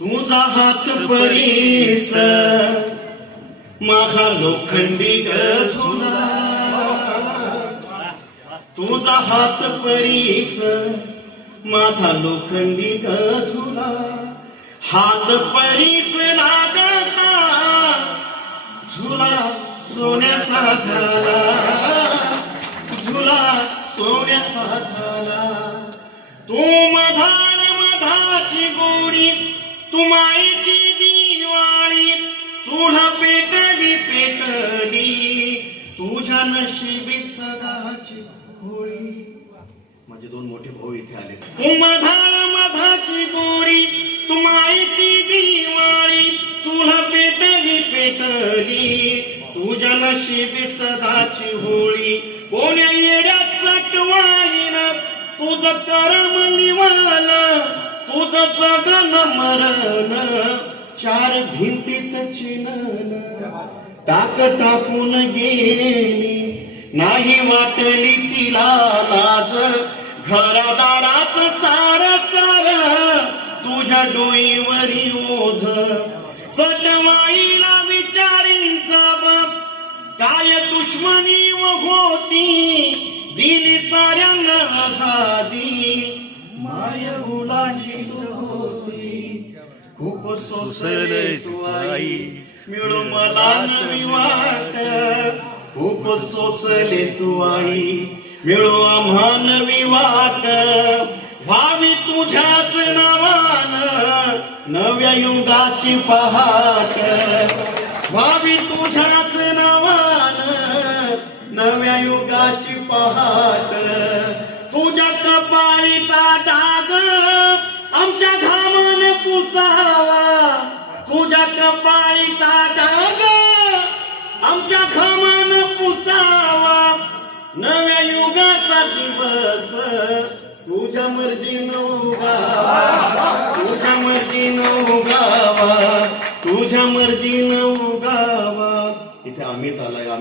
तुझा हात परीस माझा लोखंडी झुला, तुझा हात परीस माझा लोखंडी झुला, हात परीस लागता झुला सोन्याचा झाला, झुला सोन्याचा झाला. तू मधान मधाची गोडी, तू माईची दिवाळी, चूड पेटली पेटली तुझ्या नशिबी सदाची होळी. माझे दोन मोठे भाऊ इथे आले. तू मधान मधाची गोडी, तू माईची दिवाळी, चूड पेटली पेटली तुझ्या नशिबी सदाची होळी. कोण्या येड्या सटवाईन तुझं करम लिवालं, तुझं जगन मरण चार भिंतीत चिनन. टाक टाकून गेली नाही वाटली तिला लाज, घरादाराच सार सार तुझ्या डोईवरी ओझ. सटवाईला विचारींचा बाप काय दुश्मनी होती, दिली साऱ्यांना आझादी माय उलाशीत होती. खूप सोसले तू आई मिळो मला नवी वाट, खूप सोसले तू आई मिळो आम्हा नवी वाट. व्हावी तुझ्याच नावान नव्या युगाची पहाट, व्हावी तुझ्याच नावान नव्या युगाची पहाट. तुझ्या कपाळीचा डाग आमच्या घामान पुसावा, तुझ्या कपाळीचा डाग आमच्या घामान पुसावा. नव्या युगाचा दिवस तुझ्या मर्जीनं उगावा, तुझ्या मर्जीनं उगावा, तुझ्या मर्जीनं उगावा. इथे अमित आलाय.